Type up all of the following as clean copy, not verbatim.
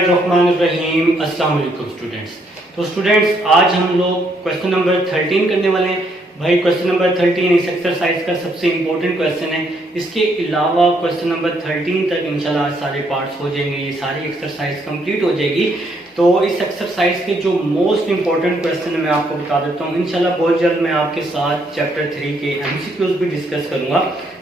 बिस्मिल्लाहिर्रहमानिर्रहीम। अस्सलाम वालेकुम स्टूडेंट्स। तो स्टूडेंट्स आज हम लोग क्वेश्चन नंबर 13 करने वाले हैं। भाई क्वेश्चन नंबर 13 इस एक्सरसाइज का सबसे इम्पोर्टेंट क्वेश्चन है। इसके अलावा क्वेश्चन नंबर 13 तक इंशाल्लाह आज सारे पार्ट्स हो जाएंगे, ये सारी एक्सरसाइज कंप्लीट हो जाएगी। तो इस एक्सरसाइज के जो मोस्ट इंपॉर्टेंट क्वेश्चन है मैं आपको बता देता हूँ। इंशाल्लाह बहुत जल्द मैं आपके साथ चैप्टर 3 के एमसीक्यूज भी डिस्कस करूंगा।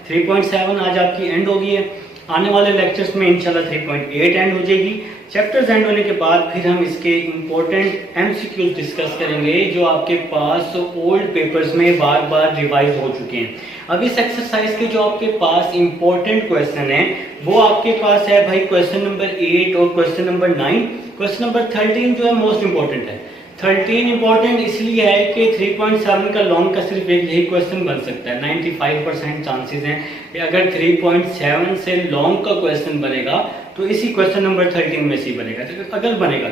3.7 आज आपकी एंड होगी है। आने वाले लेक्चर्स में इंशाल्लाह 3.8 एंड हो जाएगी। चैप्टर्स एंड होने के बाद फिर हम इसके इम्पोर्टेंट एमसीक्यूज डिस्कस करेंगे जो आपके पास ओल्ड पेपर्स में बार बार रिवाइज हो चुके हैं। अब इस एक्सरसाइज के जो आपके पास इम्पोर्टेंट क्वेश्चन है वो आपके पास है भाई क्वेश्चन नंबर 8 और क्वेश्चन नंबर 9। क्वेश्चन नंबर 13 जो है मोस्ट इंपॉर्टेंट है। 13 इंपॉर्टेंट इसलिए है कि 3.7 का लॉन्ग का सिर्फ एक यही क्वेश्चन बन सकता है। 95% चांसेस हैं कि अगर 3.7 से लॉन्ग का क्वेश्चन बनेगा तो इसी क्वेश्चन नंबर 13 में से बनेगा, अगर बनेगा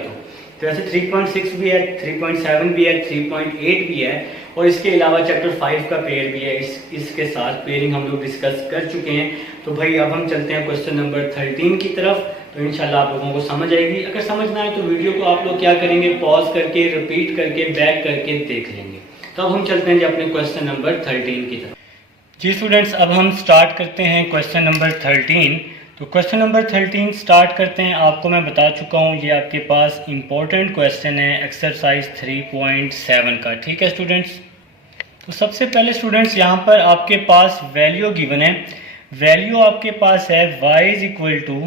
तो ऐसे 3.6 भी है, 3.7 भी है, 3.8 भी है और इसके अलावा चैप्टर 5 का पेयर भी है। इसके साथ पेयरिंग हम लोग डिस्कस कर चुके हैं। तो भाई अब हम चलते हैं क्वेश्चन नंबर 13 की तरफ। तो इंशाल्लाह आप लोगों को समझ आएगी। अगर समझ ना आए तो वीडियो को आप लोग क्या करेंगे, पॉज करके रिपीट करके बैक करके देख लेंगे। तो अब हम चलते हैं जी अपने क्वेश्चन नंबर 13 की तरफ। जी स्टूडेंट्स अब हम स्टार्ट करते हैं क्वेश्चन नंबर 13। तो क्वेश्चन नंबर 13 स्टार्ट करते हैं। आपको मैं बता चुका हूँ ये आपके पास इम्पोर्टेंट क्वेश्चन है एक्सरसाइज 3.7 का। ठीक है स्टूडेंट्स। तो सबसे पहले स्टूडेंट्स यहाँ पर आपके पास वैल्यू गिवन है। वैल्यू आपके पास है y is equal to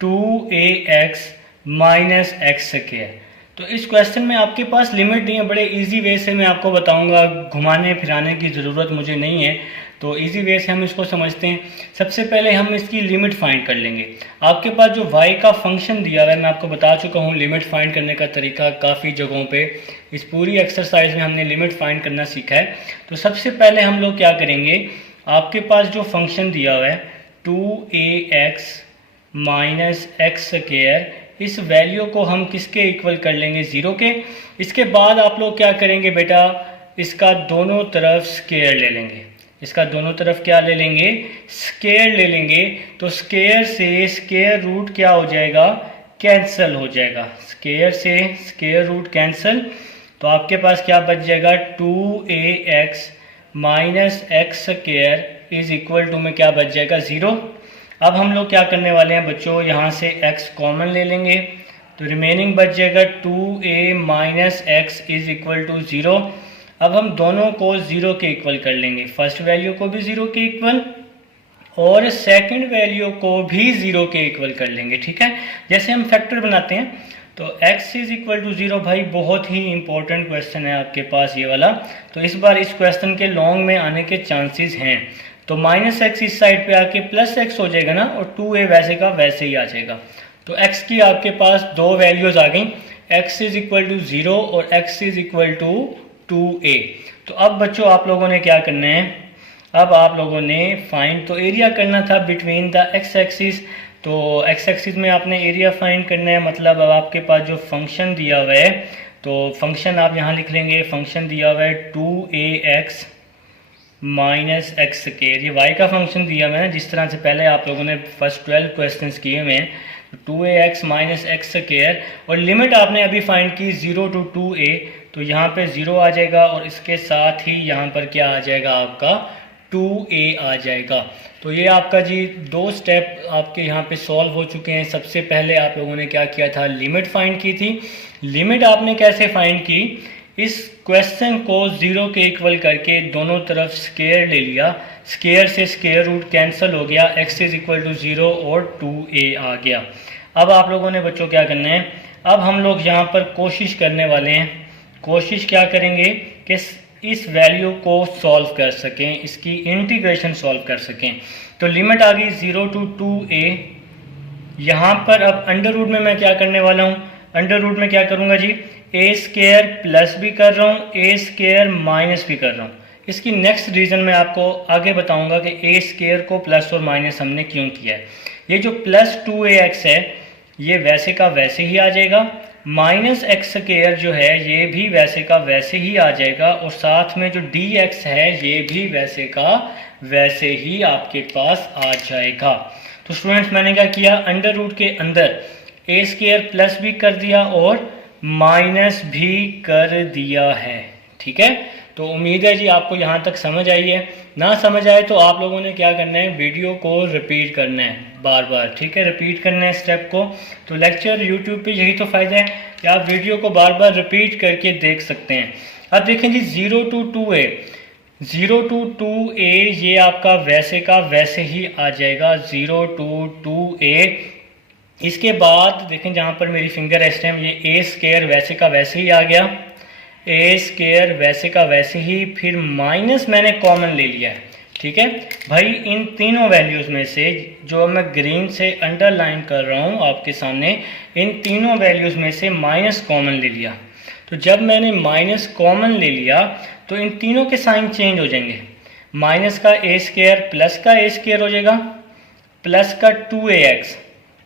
2ax minus X square. तो इस क्वेश्चन में आपके पास लिमिट नहीं है। बड़े इजी वे से मैं आपको बताऊंगा, घुमाने फिराने की ज़रूरत मुझे नहीं है। तो इजी वे से हम इसको समझते हैं। सबसे पहले हम इसकी लिमिट फाइंड कर लेंगे। आपके पास जो y का फंक्शन दिया हुआ है मैं आपको बता चुका हूँ लिमिट फाइंड करने का तरीका काफ़ी जगहों पे। इस पूरी एक्सरसाइज में हमने लिमिट फाइंड करना सीखा है। तो सबसे पहले हम लोग क्या करेंगे, आपके पास जो फंक्शन दिया हुआ है 2ax माइनस एक्स स्क्वायर, इस वैल्यू को हम किसके इक्वल कर लेंगे, 0 के। इसके बाद आप लोग क्या करेंगे बेटा, इसका दोनों तरफ स्क्वायर ले लेंगे। इसका दोनों तरफ क्या ले लेंगे, स्क्वायर ले लेंगे। तो स्क्वायर से स्क्वायर रूट क्या हो जाएगा, कैंसिल हो जाएगा। स्क्वायर से स्क्वायर रूट कैंसिल। तो आपके पास क्या बच जाएगा, 2ax minus X square is equal to में क्या बच जाएगा, 0। अब हम लोग क्या करने वाले हैं बच्चों, यहाँ से x कॉमन ले लेंगे तो रिमेनिंग बच जाएगा 2a minus x is equal to 0। अब हम दोनों को 0 के इक्वल कर लेंगे। फर्स्ट वैल्यू को भी 0 के इक्वल और सेकंड वैल्यू को भी 0 के इक्वल कर लेंगे। ठीक है, जैसे हम फैक्टर बनाते हैं। तो x इज इक्वल टू 0 भाई बहुत ही इंपॉर्टेंट क्वेश्चन है आपके पास ये वाला। तो इस बार इस क्वेश्चन के लॉन्ग में आने के चांसेस हैं। तो माइनस एक्स इस साइड पे आके प्लस एक्स हो जाएगा ना, और 2a वैसे का वैसे ही आ जाएगा। तो x की आपके पास दो वैल्यूज आ गई, x इज इक्वल टू 0 और x is equal to 2a। तो अब बच्चों आप लोगों ने क्या करना है, अब आप लोगों ने फाइंड तो एरिया करना था बिटवीन द x एक्सिस। तो x एक्सिस में आपने एरिया फाइंड करना है। मतलब अब आपके पास जो फंक्शन दिया हुआ है, तो फंक्शन आप यहाँ लिख लेंगे। फंक्शन दिया हुआ है 2ax माइनस एक्स स्क्वायर, ये y का फंक्शन दिया हुआ है। जिस तरह से पहले आप लोगों ने फर्स्ट 12 क्वेश्चंस किए हुए हैं, 2ax माइनस एक्स स्क्वायर और लिमिट आपने अभी फाइंड की 0 टू 2a। तो यहाँ पे 0 आ जाएगा और इसके साथ ही यहाँ पर क्या आ जाएगा, आपका 2a आ जाएगा। तो ये आपका जी दो स्टेप आपके यहाँ पे सॉल्व हो चुके हैं। सबसे पहले आप लोगों ने क्या किया था, लिमिट फाइंड की थी। लिमिट आपने कैसे फाइंड की, इस क्वेश्चन को 0 के इक्वल करके दोनों तरफ स्क्वायर ले लिया। स्क्वायर से स्क्वायर रूट कैंसिल हो गया, x इज इक्वल टू 0 और 2a आ गया। अब आप लोगों ने बच्चों क्या करना है, अब हम लोग यहाँ पर कोशिश करने वाले हैं। कोशिश क्या करेंगे कि इस वैल्यू को सॉल्व कर सकें, इसकी इंटीग्रेशन सॉल्व कर सकें। तो लिमिट आ गई 0 टू 2a। यहाँ पर अब अंडर रूट में मैं क्या करने वाला हूँ, अंडर रूट में क्या करूँगा जी, a स्क्वायर प्लस भी कर रहा हूँ, a स्क्वायर माइनस भी कर रहा हूँ। इसकी नेक्स्ट रीज़न मैं आपको आगे बताऊंगा कि a स्क्वायर को प्लस और माइनस हमने क्यों किया है। ये जो प्लस 2ax है ये वैसे का वैसे ही आ जाएगा, माइनस एक्स स्क्वायर जो है ये भी वैसे का वैसे ही आ जाएगा, और साथ में जो dx है ये भी वैसे का वैसे ही आपके पास आ जाएगा। तो स्टूडेंट्स मैंने क्या किया, अंडर रूट के अंदर ए स्क्वायर प्लस भी कर दिया और माइनस भी कर दिया है। ठीक है, तो उम्मीद है जी आपको यहाँ तक समझ आई है। ना समझ आए तो आप लोगों ने क्या करना है, वीडियो को रिपीट करना है बार बार। ठीक है, रिपीट करना है स्टेप को। तो लेक्चर यूट्यूब पे यही तो फ़ायदा है कि आप वीडियो को बार बार रिपीट करके देख सकते हैं। अब देखें जी 0 to 2a, 0 to 2a ये आपका वैसे का वैसे ही आ जाएगा 0 to 2a। इसके बाद देखें जहाँ पर मेरी फिंगर है इस टाइम, ये ए स्क्वायर वैसे का वैसे ही आ गया, ए स्क्वायर वैसे का वैसे ही, फिर माइनस मैंने कॉमन ले लिया है। ठीक है भाई, इन तीनों वैल्यूज़ में से जो मैं ग्रीन से अंडरलाइन कर रहा हूँ आपके सामने, इन तीनों वैल्यूज़ में से माइनस कॉमन ले लिया। तो जब मैंने माइनस कॉमन ले लिया तो इन तीनों के साइन चेंज हो जाएंगे। माइनस का ए स्क्वायर प्लस का ए स्क्वायर हो जाएगा, प्लस का 2ax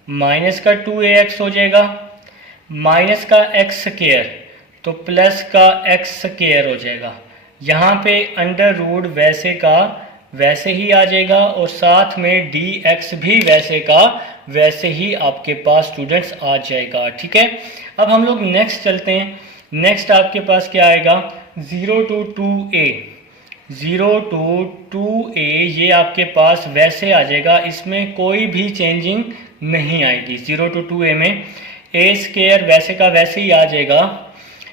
माइनस का 2ax हो जाएगा, माइनस का एक्स स्क्वायर तो प्लस का एक्स स्क्वायर हो जाएगा। यहाँ पे अंडर रूट वैसे का वैसे ही आ जाएगा और साथ में dx भी वैसे का वैसे ही आपके पास स्टूडेंट्स आ जाएगा। ठीक है, अब हम लोग नेक्स्ट चलते हैं। नेक्स्ट आपके पास क्या आएगा, 0 to 2a, 0 to 2a ये आपके पास वैसे आ जाएगा, इसमें कोई भी चेंजिंग नहीं आएगी। 0 to 2a में ए स्क्वायर वैसे का वैसे ही आ जाएगा।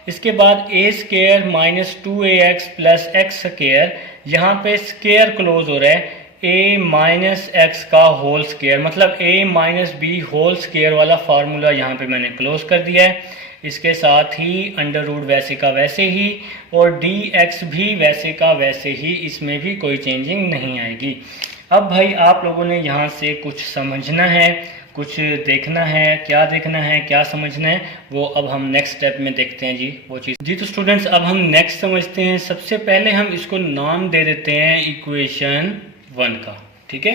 इसके बाद A square minus 2ax plus x square, यहाँ पे स्क्वायर क्लोज हो रहा है, a माइनस एक्स का होल स्क्वायर, मतलब a minus B whole square वाला फार्मूला यहाँ पे मैंने क्लोज कर दिया है। इसके साथ ही अंडर रूट वैसे का वैसे ही और dx भी वैसे का वैसे ही, इसमें भी कोई चेंजिंग नहीं आएगी। अब भाई आप लोगों ने यहाँ से कुछ समझना है, कुछ देखना है, क्या देखना है क्या समझना है वो अब हम नेक्स्ट स्टेप में देखते हैं जी वो चीज़। जी तो स्टूडेंट्स अब हम नेक्स्ट समझते हैं। सबसे पहले हम इसको नाम दे देते हैं इक्वेशन 1 का। ठीक है,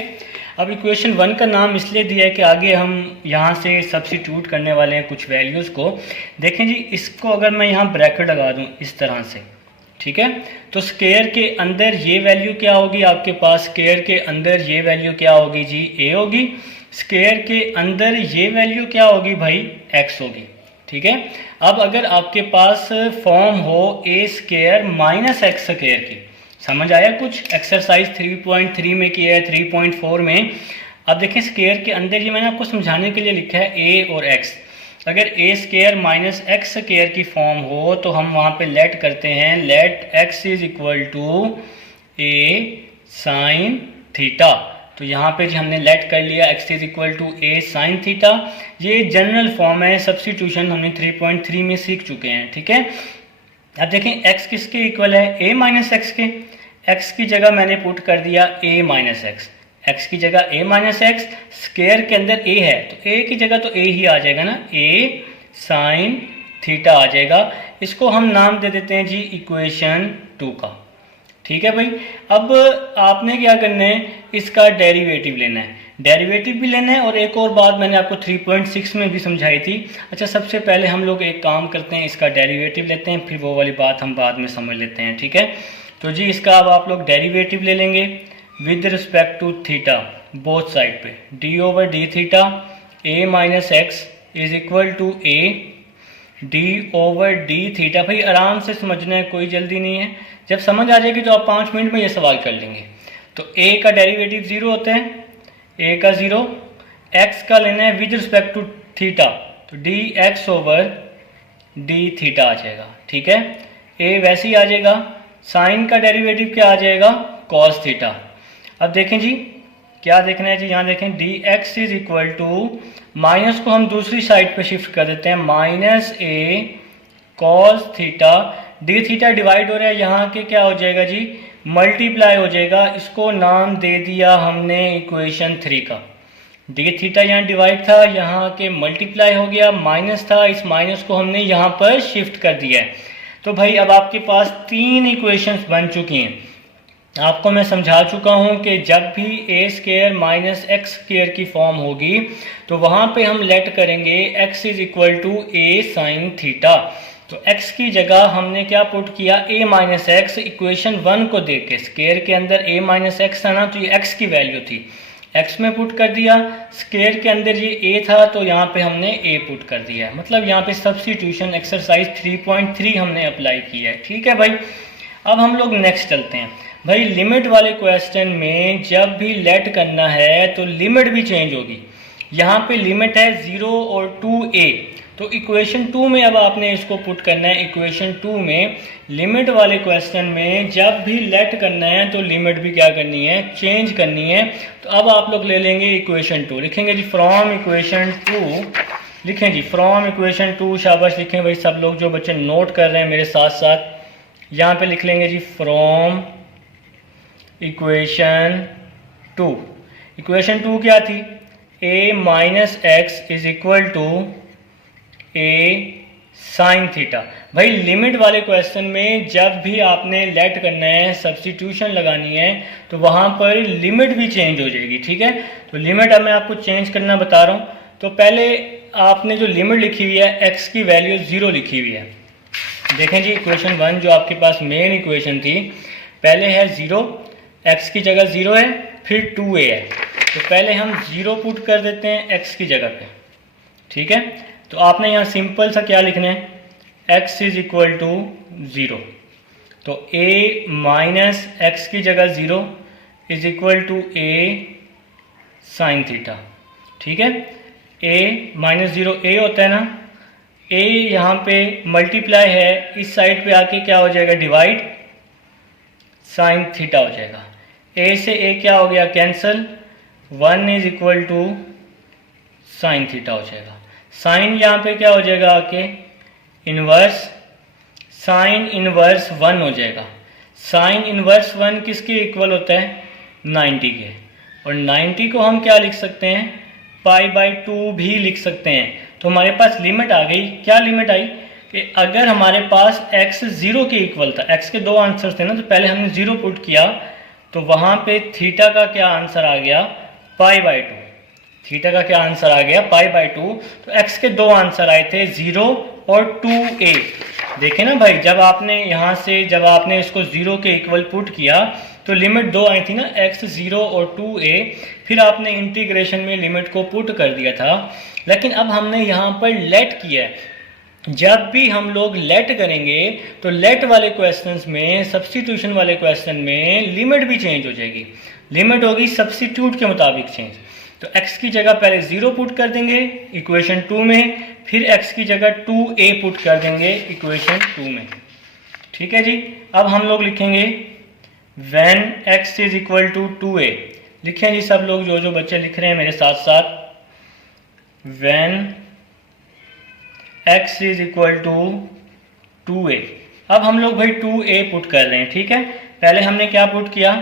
अब इक्वेशन 1 का नाम इसलिए दिया है कि आगे हम यहाँ से सब्स्टिट्यूट करने वाले हैं कुछ वैल्यूज़ को। देखें जी, इसको अगर मैं यहाँ ब्रैकेट लगा दूँ इस तरह से, ठीक है, तो स्क्वायर के अंदर ये वैल्यू क्या होगी आपके पास, स्क्वायर के अंदर ये वैल्यू क्या होगी जी, a होगी। स्क्वायर के अंदर ये वैल्यू क्या होगी भाई, x होगी। ठीक है, अब अगर आपके पास फॉर्म हो a square minus X square की, समझ आया कुछ, एक्सरसाइज 3.3 में किया है, 3.4 में। अब देखें स्क्वायर के अंदर ये मैंने आपको समझाने के लिए लिखा है a और x। अगर A square minus X square की फॉर्म हो तो हम वहाँ पे लेट करते हैं, let x is equal to a sine theta. तो यहाँ पे जी हमने लेट कर लिया x is equal to a sine theta. ये जनरल फॉर्म है, सब्स्टिट्यूशन हमने 3.3 में सीख चुके हैं। ठीक है, अब देखें x किसके इक्वल है, a माइनस एक्स के। x की जगह मैंने पुट कर दिया a माइनस एक्स, x की जगह a माइनस एक्स, स्क्वायर के अंदर a है तो a की जगह तो a ही आ जाएगा ना, a साइन थीटा आ जाएगा। इसको हम नाम दे देते हैं जी इक्वेशन 2 का। ठीक है भाई, अब आपने क्या करना है, इसका डेरिवेटिव लेना है, डेरिवेटिव भी लेना है और एक और बात मैंने आपको 3.6 में भी समझाई थी। अच्छा, सबसे पहले हम लोग एक काम करते हैं, इसका डेरिवेटिव लेते हैं, फिर वो वाली बात हम बाद में समझ लेते हैं। ठीक है, तो जी इसका अब आप लोग डेरिवेटिव ले लेंगे with respect to theta both side पे, D over D theta a minus x is equal to a D over D theta. भाई आराम से समझना है, कोई जल्दी नहीं है, जब समझ आ जाएगी तो आप 5 मिनट में ये सवाल कर लेंगे। तो a का डेरिवेटिव 0 होता है, a का 0, x का लेना है विद रिस्पेक्ट टू थीटा, तो D x over D theta आ जाएगा। ठीक है, a वैसे ही आ जाएगा, साइन का डेरिवेटिव क्या आ जाएगा, कॉस थीटा। अब देखें जी क्या देखना है जी, यहाँ देखें D X is equal to, minus को हम दूसरी साइड पे शिफ्ट कर देते हैं, minus a cos theta, D theta divide हो रहा है, यहाँ के क्या हो जाएगा जी, मल्टीप्लाई हो जाएगा। इसको नाम दे दिया हमने इक्वेशन 3 का। डी थीटा यहाँ डिवाइड था, यहाँ के मल्टीप्लाई हो गया, माइनस था, इस माइनस को हमने यहाँ पर शिफ्ट कर दिया है। तो भाई अब आपके पास 3 इक्वेशंस बन चुकी हैं। आपको मैं समझा चुका हूँ कि जब भी a square minus X square की फॉर्म होगी तो वहाँ पे हम लेट करेंगे x is equal to a sine theta. तो x की जगह हमने क्या पुट किया, a माइनस एक्स, इक्वेशन 1 को देख के, स्क्वायर के अंदर a माइनस एक्स था ना, तो ये x की वैल्यू थी, एक्स में पुट कर दिया, स्क्वायर के अंदर ये ए था तो यहाँ पे हमने ए पुट कर दिया है, मतलब यहाँ पे सब्स्टिट्यूशन एक्सरसाइज 3.3 हमने अप्लाई किया है। ठीक है भाई, अब हम लोग नेक्स्ट चलते हैं। भाई लिमिट वाले क्वेश्चन में जब भी लेट करना है तो लिमिट भी चेंज होगी। यहाँ पे लिमिट है 0 और 2a, तो इक्वेशन 2 में अब आपने इसको पुट करना है। इक्वेशन 2 में लिमिट वाले क्वेश्चन में जब भी लेट करना है तो लिमिट भी क्या करनी है, चेंज करनी है। तो अब आप लोग ले लेंगे इक्वेशन 2, लिखेंगे जी फ्रॉम इक्वेशन 2, लिखें जी फ्रॉम इक्वेशन 2, शाबाश लिखें भाई सब लोग जो बच्चे नोट कर रहे हैं मेरे साथ साथ, यहाँ पे लिख लेंगे जी फ्रॉम इक्वेशन 2। इक्वेशन 2 क्या थी, a minus x is equal to a sine theta. भाई लिमिट वाले क्वेश्चन में जब भी आपने लेट करना है, सब्स्टिट्यूशन लगानी है, तो वहाँ पर लिमिट भी चेंज हो जाएगी। ठीक है, तो लिमिट अब मैं आपको चेंज करना बता रहा हूँ। तो पहले आपने जो लिमिट लिखी हुई है x की वैल्यू 0 लिखी हुई है। देखें जी इक्वेशन 1 जो आपके पास मेन इक्वेशन थी, पहले है 0, x की जगह 0 है, फिर 2a है, तो पहले हम 0 पुट कर देते हैं x की जगह पे। ठीक है, तो आपने यहाँ सिंपल सा क्या लिखना है, x इज इक्वल टू 0, तो a माइनस एक्स की जगह 0 is equal to a sine theta. ठीक है, a माइनस 0 a होता है ना, a यहाँ पे मल्टीप्लाई है, इस साइड पे आके क्या हो जाएगा, डिवाइड, साइन थीटा हो जाएगा। a से a क्या हो गया, cancel, 1 is equal to sine theta हो जाएगा। साइन यहाँ पे क्या हो जाएगा आके, इनवर्स, साइन इनवर्स 1 हो जाएगा। साइन इनवर्स 1 किसके इक्वल होता है, 90 के, और 90 को हम क्या लिख सकते हैं, π/2 भी लिख सकते हैं। तो हमारे पास लिमिट आ गई, क्या लिमिट आई कि अगर हमारे पास x 0 के इक्वल था, x के दो आंसर थे ना, तो पहले हमने 0 पुट किया, तो वहाँ पे थीटा का क्या आंसर आ गया, π/2। थीटा का क्या आंसर आ गया, π/2। तो x के दो आंसर आए थे, 0 और 2a। देखें ना भाई, जब आपने यहाँ से जब आपने इसको 0 के इक्वल पुट किया तो लिमिट 2 आई थी ना, x 0 और 2a, फिर आपने इंटीग्रेशन में लिमिट को पुट कर दिया था। लेकिन अब हमने यहाँ पर लेट किया है। जब भी हम लोग लेट करेंगे तो लेट वाले क्वेश्चंस में, सब्स्टिट्यूशन वाले क्वेश्चन में लिमिट भी चेंज हो जाएगी। लिमिट होगी सब्स्टिट्यूट के मुताबिक चेंज। तो x की जगह पहले 0 पुट कर देंगे इक्वेशन 2 में, फिर x की जगह 2a पुट कर देंगे इक्वेशन 2 में। ठीक है जी, अब हम लोग लिखेंगे when x is equal to 2a। लिखें जी सब लोग, जो जो बच्चे लिख रहे हैं मेरे साथ साथ, when x is equal to 2a। अब हम लोग भाई 2a पुट कर रहे हैं। ठीक है, पहले हमने क्या पुट किया,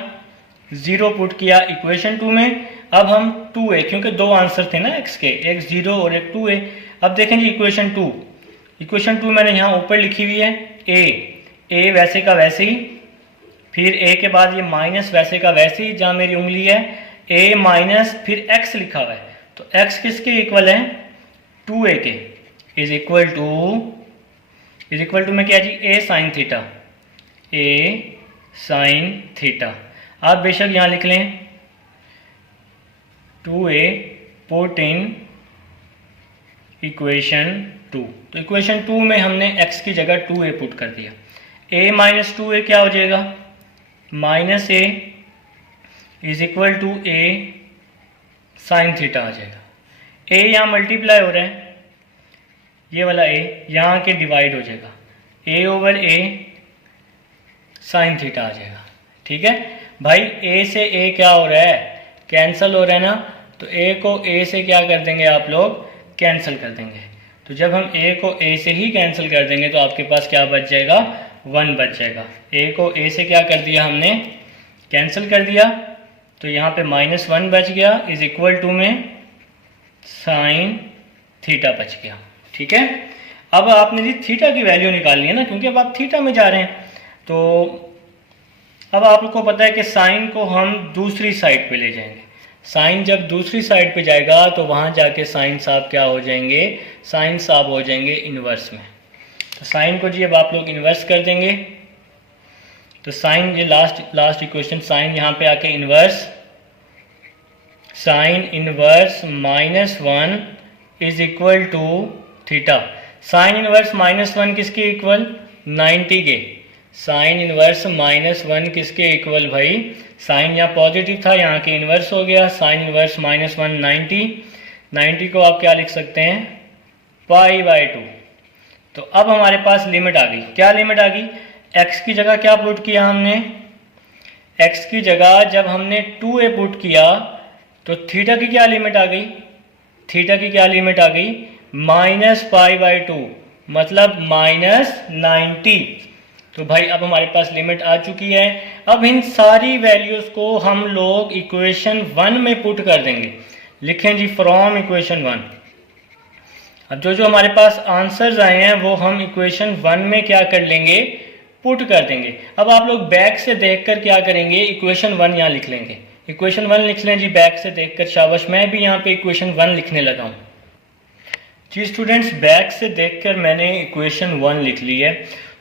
0 पुट किया इक्वेशन 2 में। अब हम 2a, क्योंकि दो आंसर थे ना x के, एक 0 और एक 2a। अब देखें जी इक्वेशन 2, इक्वेशन 2 मैंने यहाँ ऊपर लिखी हुई है a वैसे का वैसे ही, फिर a के बाद ये माइनस वैसे का वैसे ही, जहाँ मेरी उंगली है a माइनस फिर x लिखा हुआ है, तो x किसके इक्वल है, 2a के, इज इक्वल टू में क्या जी, a sine theta, a sine theta. आप बेशक यहाँ लिख लें 2a पुट इन इक्वेशन 2। तो इक्वेशन 2 में हमने x की जगह 2a पुट कर दिया। a माइनस 2a क्या हो जाएगा, minus a is equal to a sine theta आ जाएगा। a यहाँ मल्टीप्लाई हो रहा है, ये वाला a यहाँ के डिवाइड हो जाएगा, a over a sine theta आ जाएगा। ठीक है भाई, a से a क्या हो रहा है, कैंसिल हो रहा है ना, तो a को a से क्या कर देंगे आप लोग, कैंसिल कर देंगे। तो जब हम a को a से ही कैंसिल कर देंगे तो आपके पास क्या बच जाएगा, 1 बच जाएगा। a को a से क्या कर दिया हमने, कैंसिल कर दिया, तो यहाँ पे -1 बच गया, इज इक्वल टू में साइन थीटा बच गया। ठीक है, अब आपने जी थीटा की वैल्यू निकालनी है ना, क्योंकि अब आप थीटा में जा रहे हैं। तो अब आपको पता है कि साइन को हम दूसरी साइड पे ले जाएंगे। साइन जब दूसरी साइड पे जाएगा तो वहाँ जाके साइन साहब क्या हो जाएंगे, साइन साहब हो जाएंगे इन्वर्स में। तो साइन को जी अब आप लोग इन्वर्स कर देंगे, तो साइन ये लास्ट इक्वेशन, साइन यहाँ पे आके inverse sine inverse -1 is equal to theta. Sine inverse -1 किसके इक्वल? 90 के। साइन इनवर्स -1 किसके इक्वल भाई? साइन यहाँ पॉजिटिव था, यहाँ के इनवर्स हो गया। Sign inverse -1 90। 90 को आप क्या लिख सकते हैं? π/2। तो अब हमारे पास लिमिट आ गई। क्या लिमिट आ गई? x की जगह क्या पुट किया हमने? x की जगह जब हमने 2a पुट किया तो थीटा की क्या लिमिट आ गई? थीटा की क्या लिमिट आ गई? -π/2 मतलब -90। तो भाई अब हमारे पास लिमिट आ चुकी है। अब इन सारी वैल्यूज को हम लोग इक्वेशन 1 में पुट कर देंगे। लिखें जी फ्रॉम इक्वेशन 1। अब जो जो हमारे पास आंसर्स आए हैं वो हम इक्वेशन 1 में क्या कर लेंगे? पुट कर देंगे। अब आप लोग बैक से देखकर क्या करेंगे? इक्वेशन 1 यहाँ लिख लेंगे। इक्वेशन 1 लिख लें जी बैक से देखकर। शाबाश, मैं भी यहाँ पे इक्वेशन 1 लिखने लगा हूँ जी। स्टूडेंट्स, बैक से देखकर मैंने इक्वेशन 1 लिख ली है।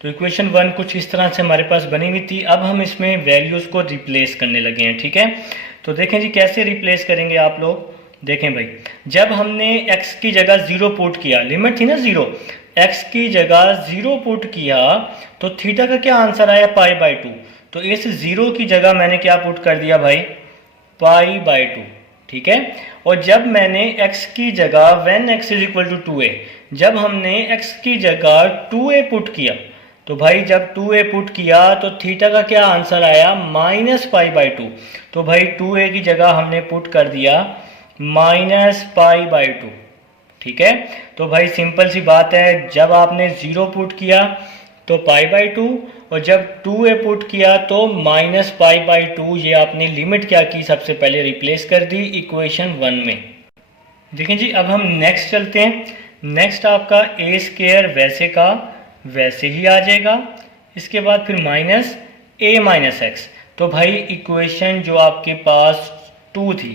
तो इक्वेशन 1 कुछ इस तरह से हमारे पास बनी हुई थी। अब हम इसमें वैल्यूज़ को रिप्लेस करने लगे हैं। ठीक है, तो देखें जी कैसे रिप्लेस करेंगे आप लोग। देखें भाई, जब हमने x की जगह 0 पुट किया, लिमिट थी ना 0, x की जगह 0 पुट किया तो थीटा का क्या आंसर आया? π/2। तो इस 0 की जगह मैंने क्या पुट कर दिया भाई? π/2। ठीक है, और जब मैंने x की जगह when x is equal to 2a, जब हमने x की जगह 2a पुट किया तो भाई जब 2a पुट किया तो थीटा का क्या आंसर आया? -π/2। तो भाई 2a की जगह हमने पुट कर दिया -π/2। ठीक है, तो भाई सिंपल सी बात है, जब आपने 0 पुट किया तो π/2 और जब 2a पुट किया तो -π/2। ये आपने लिमिट क्या की? सबसे पहले रिप्लेस कर दी इक्वेशन 1 में। देखें जी, अब हम नेक्स्ट चलते हैं। नेक्स्ट आपका a² वैसे का वैसे ही आ जाएगा। इसके बाद फिर -a-x। तो भाई इक्वेशन जो आपके पास 2 थी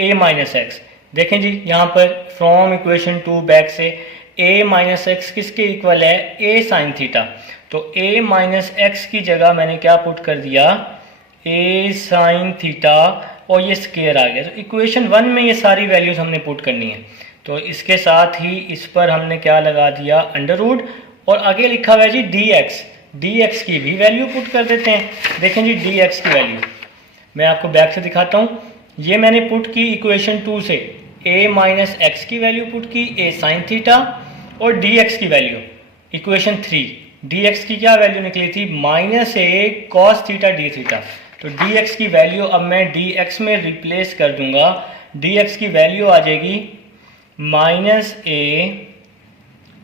a-x, देखें जी यहाँ पर फ्रॉम इक्वेशन 2 बैक से a-x किसके इक्वल है? a sin theta. तो a-x की जगह मैंने क्या पुट कर दिया? a sin थीटा और ये स्केयर आ गया। तो इक्वेशन 1 में ये सारी वैल्यूज हमने पुट करनी है। तो इसके साथ ही इस पर हमने क्या लगा दिया? अंडर रूट, और आगे लिखा हुआ है जी dx की भी वैल्यू पुट कर देते हैं। देखें जी dx की वैल्यू मैं आपको बैक से दिखाता हूँ। ये मैंने पुट की इक्वेशन 2 से a-x की वैल्यू पुट की a sin थीटा, और dx की वैल्यू इक्वेशन 3 dx की क्या वैल्यू निकली थी? -a cos theta d theta. तो dx की वैल्यू अब मैं dx में रिप्लेस कर दूंगा। dx की वैल्यू आ जाएगी -a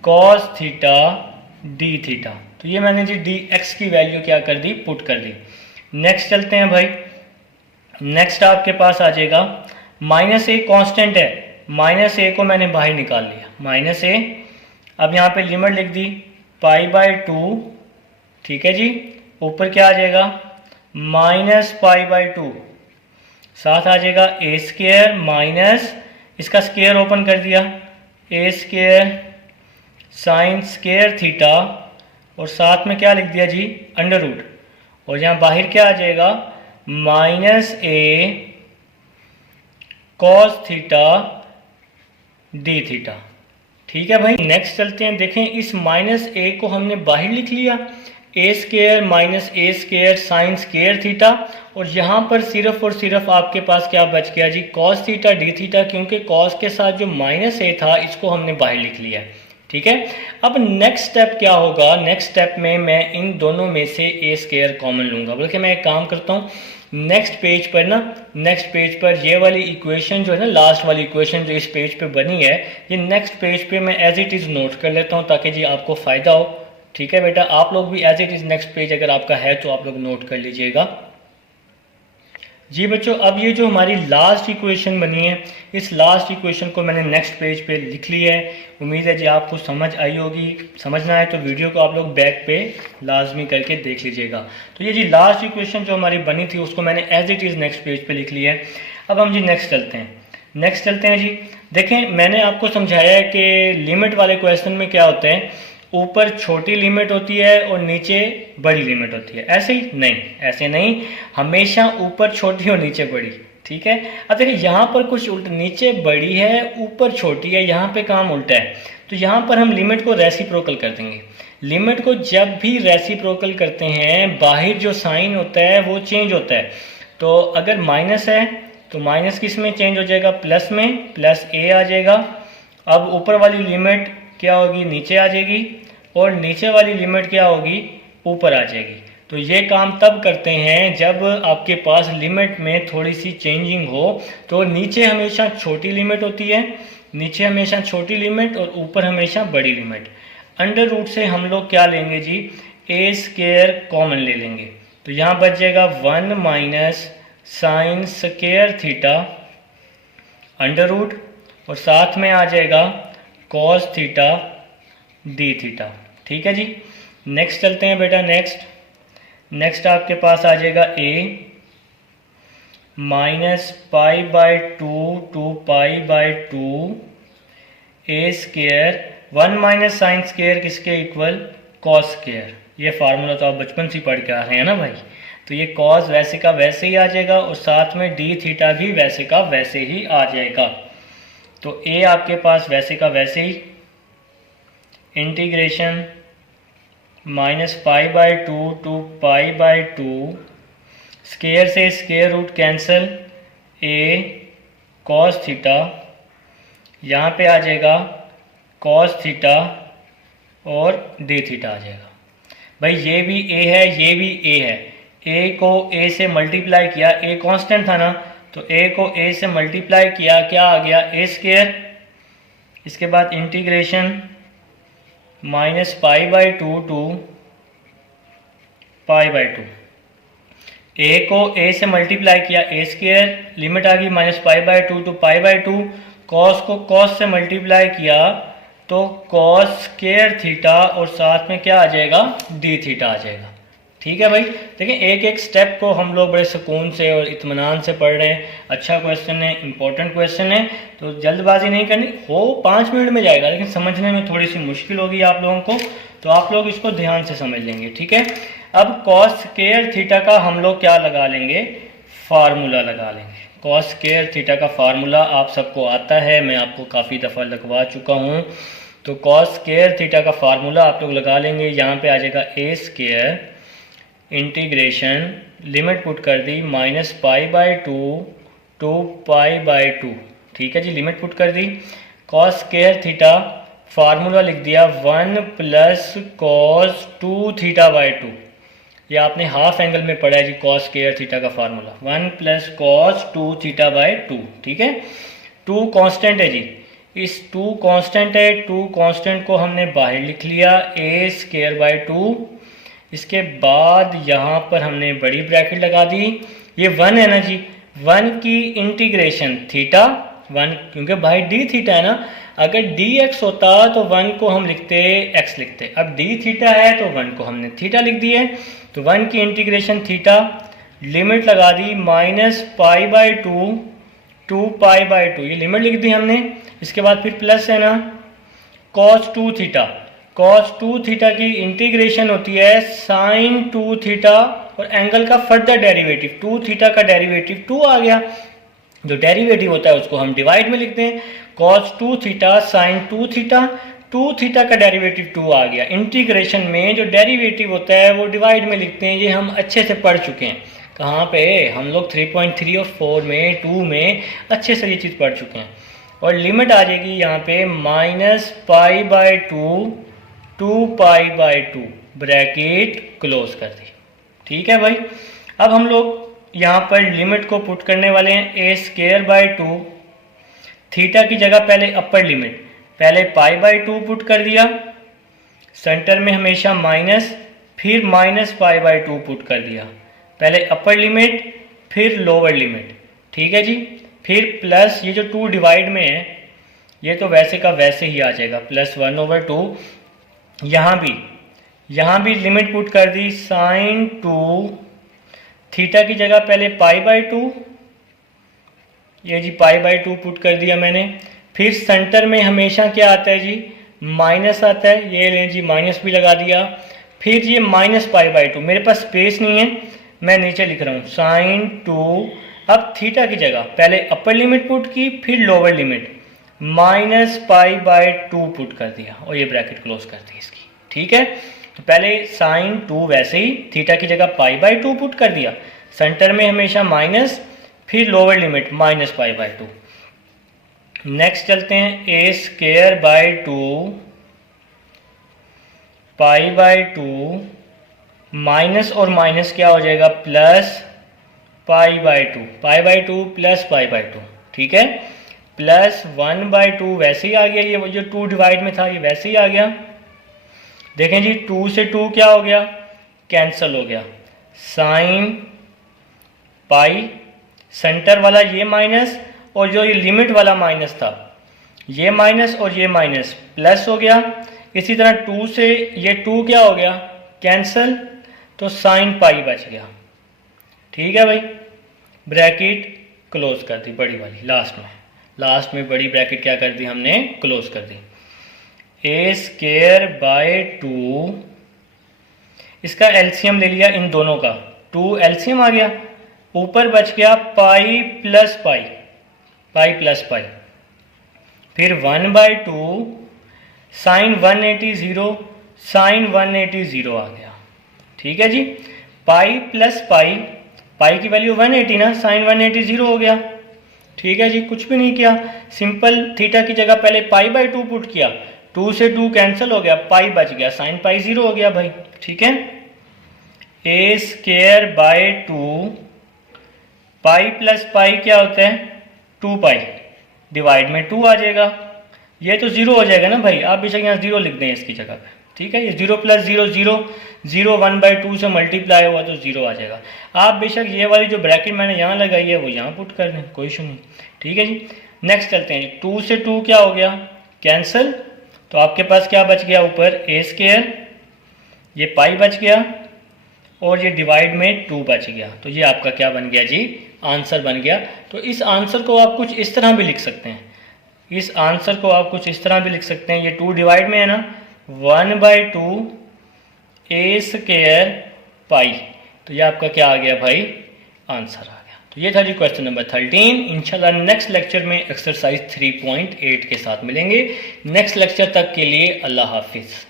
cos theta d theta. तो ये मैंने जी dx की वैल्यू क्या कर दी? पुट कर दी। नेक्स्ट चलते हैं भाई। नेक्स्ट आपके पास आ जाएगा -a कांस्टेंट है, -a को मैंने बाहर निकाल लिया -a। अब यहाँ पे लिमिट लिख दी π/2। ठीक है जी, ऊपर क्या आ जाएगा? -π/2। साथ आ जाएगा a² माइनस, इसका स्केयर ओपन कर दिया, a² साइन स्केयर थीटा, और साथ में क्या लिख दिया जी? अंडर रूट, और यहाँ बाहर क्या आ जाएगा? -a cos theta d theta. ठीक है भाई, नेक्स्ट चलते हैं। देखें इस -a को हमने बाहर लिख लिया, a² minus a² sine square theta, और यहाँ पर सिर्फ और सिर्फ आपके पास क्या बच गया जी? cos थीटा d थीटा, क्योंकि cos के साथ जो -a था इसको हमने बाहर लिख लिया। ठीक है, अब नेक्स्ट स्टेप क्या होगा? नेक्स्ट स्टेप में मैं इन दोनों में से a² कॉमन लूंगा। बल्कि मैं एक काम करता हूँ, नेक्स्ट पेज पर ये वाली इक्वेशन जो है ना, लास्ट वाली इक्वेशन जो इस पेज पे बनी है, ये नेक्स्ट पेज पे मैं एज इट इज़ नोट कर लेता हूँ ताकि जी आपको फ़ायदा हो। ठीक है बेटा, आप लोग भी as it is next page अगर आपका है तो आप लोग नोट कर लीजिएगा जी बच्चों। अब ये जो हमारी लास्ट इक्वेशन बनी है, इस लास्ट इक्वेशन को मैंने नेक्स्ट पेज पे लिख लिया है। उम्मीद है जी आपको समझ आई होगी। समझना है तो वीडियो को आप लोग बैक पे लाजमी करके देख लीजिएगा। तो ये जी लास्ट इक्वेशन जो हमारी बनी थी उसको मैंने as it is next page पे लिख लिया है। अब हम जी नेक्स्ट चलते हैं जी। देखें मैंने आपको समझाया है कि लिमिट वाले क्वेश्चन में क्या होते हैं, ऊपर छोटी लिमिट होती है और नीचे बड़ी लिमिट होती है। ऐसे नहीं, हमेशा ऊपर छोटी और नीचे बड़ी। ठीक है। अब देखिए यहाँ पर कुछ उल्टा, नीचे बड़ी है ऊपर छोटी है, यहाँ पे काम उल्टा है। तो यहाँ पर हम लिमिट को रेसिप्रोकल कर देंगे। लिमिट को जब भी रेसिप्रोकल करते हैं बाहर जो साइन होता है वो चेंज होता है। तो अगर माइनस है तो माइनस किस में चेंज हो जाएगा, प्लस में, प्लस ए आ जाएगा। अब ऊपर वाली लिमिट क्या होगी, नीचे आ जाएगी, और नीचे वाली लिमिट क्या होगी, ऊपर आ जाएगी। तो ये काम तब करते हैं जब आपके पास लिमिट में थोड़ी सी चेंजिंग हो। तो नीचे हमेशा छोटी लिमिट होती है, नीचे हमेशा छोटी लिमिट और ऊपर हमेशा बड़ी लिमिट। अंडर रूट से हम लोग क्या लेंगे जी, ए स्क्वायर कॉमन ले लेंगे। तो यहाँ बच जाएगा 1 minus sine square theta under root, और साथ में आ जाएगा कॉस थीटा डी थीटा। ठीक है जी। नेक्स्ट चलते हैं बेटा, नेक्स्ट आपके पास आ जाएगा a minus pi by two pi by to A square 1 minus sine square किसके इक्वल, कॉस स्क्वायर। ये फार्मूला तो आप बचपन से पढ़ के आ रहे हैं ना भाई। तो ये कॉस वैसे का वैसे ही आ जाएगा, और साथ में डी थीटा भी वैसे का वैसे ही आ जाएगा। तो a आपके पास वैसे का वैसे ही, integration minus pi by two pi by two, square से square root cancel, a cos theta, यहाँ पे आ जाएगा कॉस थीटा और डी थीटा आ जाएगा। भाई ये भी a है, ये भी a है। a को a से मल्टीप्लाई किया, a कांस्टेंट था ना, तो a को a से मल्टीप्लाई किया, क्या आ गया, a स्क्वायर। इसके बाद integration minus pi by two pi by to, a को a से मल्टीप्लाई किया, a स्क्वायर, लिमिट आ गई minus pi by two pi by to, cos को कॉस से मल्टीप्लाई किया तो कॉस स्क्वायर थीटा, और साथ में क्या आ जाएगा, डी थीटा आ जाएगा। ठीक है भाई। देखिए एक एक स्टेप को हम लोग बड़े सुकून से और इत्मीनान से पढ़ रहे हैं। अच्छा क्वेश्चन है, इंपॉर्टेंट क्वेश्चन है, तो जल्दबाजी नहीं करनी हो, 5 मिनट में जाएगा, लेकिन समझने में थोड़ी सी मुश्किल होगी आप लोगों को, तो आप लोग इसको ध्यान से समझ लेंगे। ठीक है। अब कॉस स्क्वायर थीटा का हम लोग क्या लगा लेंगे, फार्मूला लगा लेंगे। कॉस स्क्वायर थीटा का फार्मूला आप सबको आता है, मैं आपको काफ़ी दफ़ा लगवा चुका हूँ। तो कॉस स्क्वायर थीटा का फार्मूला आप लोग लगा लेंगे। यहाँ पे आ जाएगा A square, integration, limit put कर दी minus pi by two pi by two. ठीक है जी, लिमिट पुट कर दी। कॉस स्क्वायर थीटा फार्मूला लिख दिया 1 plus cos 2 theta by two. ये आपने हाफ एंगल में पढ़ा है जी, कॉस स्क्वायर थीटा का formula 1 plus cos 2 theta by two. ठीक है। 2 कांस्टेंट है जी, इस 2 कांस्टेंट है, 2 कांस्टेंट को हमने बाहर लिख लिया, ए स्क्वायर बाई टू। इसके बाद यहाँ पर हमने बड़ी ब्रैकेट लगा दी, ये 1 है ना जी, 1 की इंटीग्रेशन थीटा 1, क्योंकि भाई डी थीटा है ना, अगर डी एक्स होता तो 1 को हम लिखते एक्स लिखते, अब डी थीटा है तो 1 को हमने थीटा लिख दिए। तो 1 की इंटीग्रेशन थीटा, लिमिट लगा दी minus pi by two pi by two, ये लिमिट लिख दी हमने। इसके बाद फिर प्लस है ना, कॉस 2 थीटा, कॉस 2 थीटा की इंटीग्रेशन होती है साइन 2 थीटा, और एंगल का फर्दर डेरिवेटिव 2 थीटा का डेरिवेटिव 2 आ गया। जो डेरिवेटिव होता है उसको हम डिवाइड में लिखते हैं, cos 2 theta sine 2 theta, 2 theta का डेरिवेटिव 2 आ गया। इंटीग्रेशन में जो डेरिवेटिव होता है वो डिवाइड में लिखते हैं, ये हम अच्छे से पढ़ चुके हैं। कहाँ पे, हम लोग 3.3 और 4 में 2 में अच्छे से ये चीज़ पढ़ चुके हैं। और लिमिट आ जाएगी यहाँ पे minus pi by two pi by to, bracket close कर दी। ठीक है भाई। अब हम लोग यहाँ पर लिमिट को पुट करने वाले हैं, ए स्क्वायर बाई टू, थीटा की जगह पहले अपर लिमिट, पहले पाई बाई टू पुट कर दिया, सेंटर में हमेशा माइनस, फिर minus pi by to put कर दिया, पहले अपर लिमिट फिर लोअर लिमिट। ठीक है जी। फिर प्लस ये जो 2 डिवाइड में है ये तो वैसे का वैसे ही आ जाएगा, प्लस 1/2। यहाँ भी लिमिट पुट कर दी, साइन 2 थीटा की जगह पहले पाई बाई टू, ये जी पाई बाई टू पुट कर दिया मैंने। फिर सेंटर में हमेशा क्या आता है जी, माइनस आता है, ये लें जी माइनस भी लगा दिया। फिर ये माइनस पाई बाई टू, मेरे पास स्पेस नहीं है, मैं नीचे लिख रहा हूँ साइन 2। अब थीटा की जगह पहले अपर लिमिट पुट की, फिर लोअर लिमिट -π/2 पुट कर दिया और ये ब्रैकेट क्लोज कर दी इसकी। ठीक है, तो पहले साइन 2 वैसे ही थीटा की जगह π/2 पुट कर दिया, सेंटर में हमेशा माइनस, फिर लोअर लिमिट -π/2। नेक्स्ट चलते हैं a² π/2 माइनस और माइनस क्या हो जाएगा प्लस π/2, π/2 प्लस π/2। ठीक है, प्लस 1/2 वैसे ही आ गया, ये जो 2 डिवाइड में था ये वैसे ही आ गया। देखें जी 2 से 2 क्या हो गया, कैंसिल हो गया, साइन पाई, सेंटर वाला ये माइनस और जो ये लिमिट वाला माइनस था ये माइनस और ये माइनस प्लस हो गया। इसी तरह 2 से ये 2 क्या हो गया, कैंसिल, तो साइन पाई बच गया। ठीक है भाई, ब्रैकेट क्लोज कर दी बड़ी वाली, लास्ट में बड़ी ब्रैकेट क्या कर दी हमने, क्लोज कर दी। a²/2, इसका एलसीएम ले लिया इन दोनों का, 2 एलसीएम आ गया, ऊपर बच गया पाई प्लस पाई, फिर 1/2 साइन 180 0, साइन 180 0 आ गया। ठीक है जी, पाई प्लस पाई की वैल्यू 180 ना, साइन 180 0 हो गया। ठीक है जी, कुछ भी नहीं किया, सिंपल थीटा की जगह पहले π/2 पुट किया, 2 से 2 कैंसिल हो गया, पाई बच गया, साइन पाई 0 हो गया भाई। ठीक है, a²/2 पाई प्लस पाई क्या होता है 2 पाई, डिवाइड में 2 आ जाएगा, ये तो 0 हो जाएगा ना भाई, आप बेशक यहाँ 0 लिख दें इसकी जगह पे। ठीक है, ये 0 + 0 0, 0 1/2 से मल्टीप्लाई हुआ तो 0 आ जाएगा। आप बेशक ये वाली जो ब्रैकेट मैंने यहाँ लगाई है वो यहाँ पुट कर दें, कोई इशू नहीं। ठीक है जी, नेक्स्ट चलते हैं जी, 2 से 2 क्या हो गया, कैंसिल, तो आपके पास क्या बच गया ऊपर a², ये पाई बच गया और ये डिवाइड में 2 बच गया, तो ये आपका क्या बन गया जी, आंसर बन गया। तो इस आंसर को आप कुछ इस तरह भी लिख सकते हैं, इस आंसर को आप कुछ इस तरह भी लिख सकते हैं, ये 2 डिवाइड में है ना, 1/2 a² पाई, तो ये आपका क्या आ गया भाई, आंसर आ गया। तो ये था जी क्वेश्चन नंबर 13। इंशाल्लाह नेक्स्ट लेक्चर में एक्सरसाइज 3.8 के साथ मिलेंगे। नेक्स्ट लेक्चर तक के लिए अल्लाह हाफिज़।